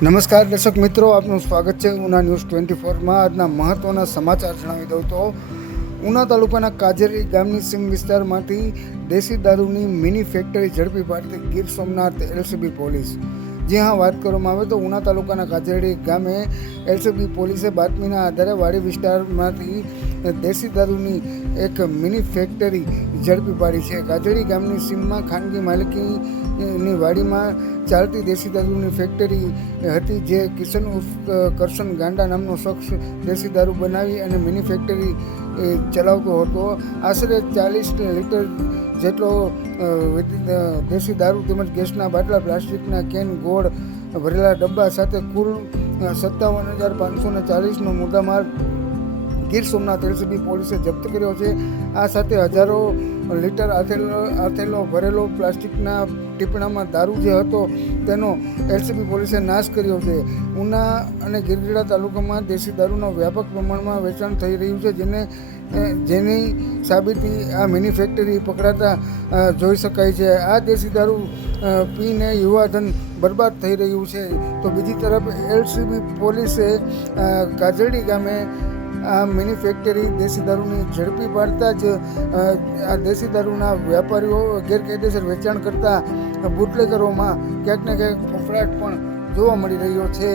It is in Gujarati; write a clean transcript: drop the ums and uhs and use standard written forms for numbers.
નમસ્કાર દર્શક મિત્રો, આપનું સ્વાગત છે ઉના ન્યૂઝ 24માં। આજના મહત્વના સમાચાર જણાવી દઉં તો ઉના તાલુકાના કાજરી ગામની સીમ વિસ્તારમાંથી દેશી દારૂની મિની ફેક્ટરી ઝડપી પાડતી ગીર સોમનાથ એલસીબી પોલીસ। જી હા, વાત કરવામાં આવે તો ઉના તાલુકાના કાજરી ગામે એલસીબી પોલીસે બાતમીના આધારે વાડી વિસ્તારમાંથી દેશી દારૂની એક મિની ફેક્ટરી ઝડપી પાડી છે। કાજરી ગામની સીમમાં ખાનગી માલિકીની વાડીમાં ચાલતી દેશી દારૂની ફેક્ટરી હતી, જે કિશન ઉર્ફ કરશન ગાંડા નામનો શખ્સ દેશી દારૂ બનાવી અને મિની ફેક્ટરી ચલાવતો હતો। આશરે 40 લીટર જેટલો દેશી દારૂ તેમજ ગેસના બાટલા, પ્લાસ્ટિકના કેન, ગોળ ભરેલા ડબ્બા સાથે કુલ 57,540નો મુદ્દામાલ ગીર સોમનાથ એલસીબી પોલીસે જપ્ત કર્યો છે। આ સાથે હજારો લીટર આથેલો ભરેલો પ્લાસ્ટિકના ટીપણામાં દારૂ જે હતો તેનો એલસીબી પોલીસે નાશ કર્યો છે। ઉના અને ગીરગઢડા તાલુકામાં દેશી દારૂનો વ્યાપક પ્રમાણમાં વેચાણ થઈ રહ્યું છે, જેની સાબિતી આ મિની ફેક્ટરી પકડાતા જોઈ શકાય છે। આ દેશી દારૂ પીને યુવાધન બરબાદ થઈ રહ્યું છે, તો બીજી તરફ એલસીબી પોલીસે કાજરડી ગામે આ મિની ફેક્ટરી દેશી દારૂની ઝડપી પાડતા જ આ દેશી દારૂના વેપારીઓ ગેરકાયદેસર વેચાણ કરતા બુટલેગરોમાં ક્યાંક ને ક્યાંક ફફડાટ પણ જોવા મળી રહ્યો છે।